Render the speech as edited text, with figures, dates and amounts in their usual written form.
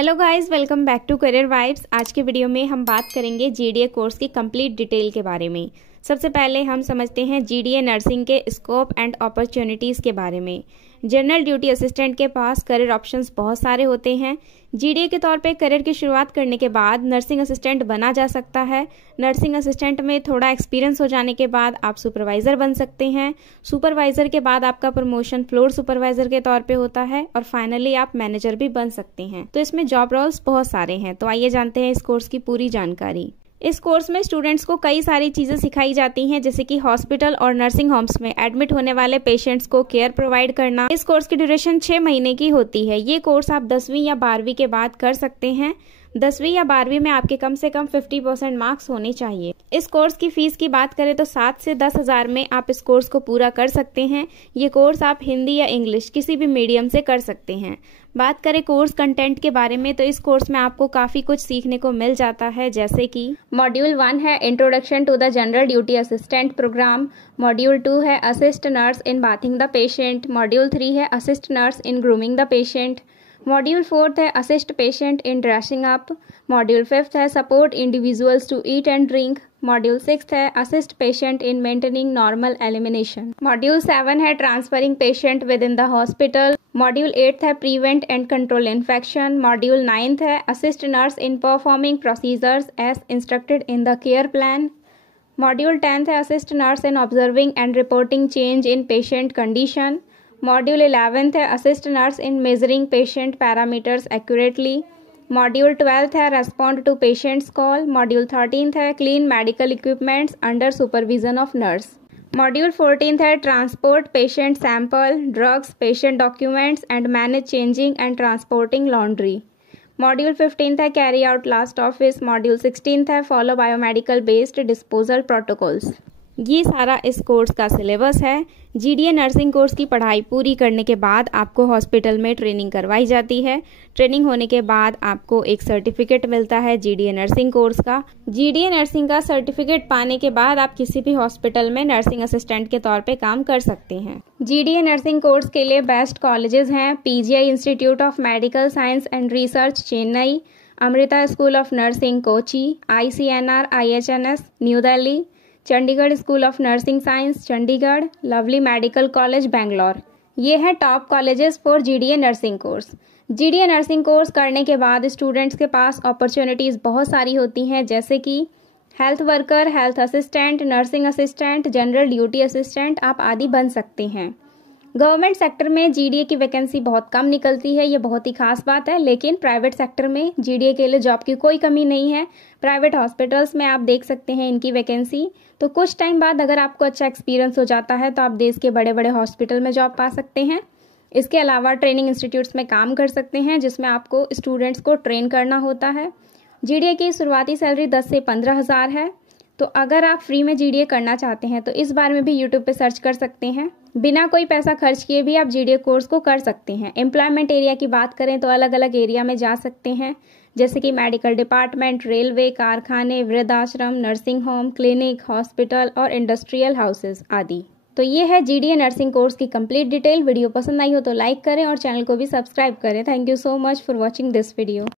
Hello guys, welcome back to career vibes. आज के video में हम बात करेंगे जीडीए कोर्स की कंप्लीट डिटेल के बारे में। सबसे पहले हम समझते हैं जीडीए नर्सिंग के स्कोप एंड अपॉर्चुनिटीज़ के बारे में। जनरल ड्यूटी असिस्टेंट के पास करियर ऑप्शंस बहुत सारे होते हैं। जीडीए के तौर पे करियर की शुरुआत करने के बाद नर्सिंग असिस्टेंट बना जा सकता है। नर्सिंग असिस्टेंट में थोड़ा एक्सपीरियंस हो जाने के बाद आप सुपरवाइज़र बन सकते हैं। सुपरवाइज़र के बाद आपका प्रमोशन फ्लोर सुपरवाइज़र के तौर पे होता है और फाइनली आप मैनेजर भी बन सकते हैं। तो इसमें जॉब रोल्स बहुत सारे हैं। तो आइए जानते हैं इस कोर्स की पूरी जानकारी। इस कोर्स में स्टूडेंट्स को कई सारी चीज़ें सिखाई जाती हैं, जैसे कि हॉस्पिटल और नर्सिंग होम्स में एडमिट होने वाले पेशेंट्स को केयर प्रोवाइड करना। इस कोर्स की ड्यूरेशन 6 महीने की होती है। ये कोर्स आप 10वीं या 12वीं के बाद कर सकते हैं। 10वीं या 12वीं में आपके कम से कम 50% मार्क्स होने चाहिए। इस कोर्स की फीस की बात करें तो 7 से 10 हज़ार में आप इस कोर्स को पूरा कर सकते हैं। ये कोर्स आप हिंदी या इंग्लिश किसी भी मीडियम से कर सकते हैं। बात करें कोर्स कंटेंट के बारे में तो इस कोर्स में आपको काफ़ी कुछ सीखने को मिल जाता है, जैसे कि मॉड्यूल 1 है introduction to the general duty assistant program. Module 2 है assist nurse in bathing the patient. Module 3 है assist nurse in grooming the patient. Module 4 है assist patient in dressing up. Module 5 है support individuals to eat and drink. Module 6 है assist patient in maintaining normal elimination. Module 7 है transferring patient within the hospital. Module 8 है prevent and control infection. Module 9 है assist nurse in performing procedures as instructed in the care plan. Module 10 है assist nurse in observing and reporting change in patient condition. Module 11 है assist nurse in measuring patient parameters accurately. Module 12 है respond to patient's call. Module 13 है clean medical equipments under supervision of nurse. Module 14 है transport patient sample, drugs, patient documents and manage changing and transporting laundry. Module 15 है carry out last office. Module 16 है follow biomedical based disposal protocols. ये सारा इस course का syllabus है। GDA nursing course की पढ़ाई पूरी करने के बाद आपको हॉस्पिटल में ट्रेनिंग करवाई जाती है। ट्रेनिंग होने के बाद आपको एक सर्टिफिकेट मिलता है जीडीए नर्सिंग कोर्स का। जीडीए नर्सिंग का सर्टिफिकेट पाने के बाद आप किसी भी हॉस्पिटल में नर्सिंग असिस्टेंट के तौर पे काम कर सकते हैं। जीडीए नर्सिंग कोर्स के लिए बेस्ट कॉलेजेस हैं PGI institute of medical science and research Chennai, Amrita school of nursing Kochi, ICNR IHNS new Delhi, Chandigarh school of nursing science Chandigarh, lovely medical college Bangalore. ये है top colleges for GDA nursing course. GDA nursing course करने के बाद students के पास opportunities बहुत सारी होती हैं, जैसे कि health worker, health assistant, nursing assistant, general duty assistant आप आदि बन सकते हैं। गवर्नमेंट सेक्टर में जीडीए की वैकेंसी बहुत कम निकलती है, ये बहुत ही खास बात है। लेकिन प्राइवेट सेक्टर में जीडीए के लिए जॉब की कोई कमी नहीं है। प्राइवेट हॉस्पिटल्स में आप देख सकते हैं इनकी वैकेंसी। तो कुछ टाइम बाद अगर आपको अच्छा एक्सपीरियंस हो जाता है तो आप देश के बड़े बड़े हॉस्पिटल में जॉब पा सकते हैं। इसके अलावा ट्रेनिंग इंस्टीट्यूट्स में काम कर सकते हैं, जिसमें आपको स्टूडेंट्स को ट्रेन करना होता है। जीडीए की शुरुआती सैलरी 10 से 15 हज़ार है। तो अगर आप फ्री में जीडीए करना चाहते हैं तो इस बारे में भी यूट्यूब पे सर्च कर सकते हैं। बिना कोई पैसा खर्च किए भी आप जीडीए कोर्स को कर सकते हैं। एम्प्लॉयमेंट एरिया की बात करें तो अलग अलग एरिया में जा सकते हैं, जैसे कि मेडिकल डिपार्टमेंट, रेलवे, कारखाने, वृद्धाश्रम, नर्सिंग होम, क्लिनिक, हॉस्पिटल और इंडस्ट्रियल हाउसेज आदि। तो ये है जीडीए नर्सिंग कोर्स की कंप्लीट डिटेल। वीडियो पसंद आई हो तो लाइक करें और चैनल को भी सब्सक्राइब करें। Thank you so much for watching this video.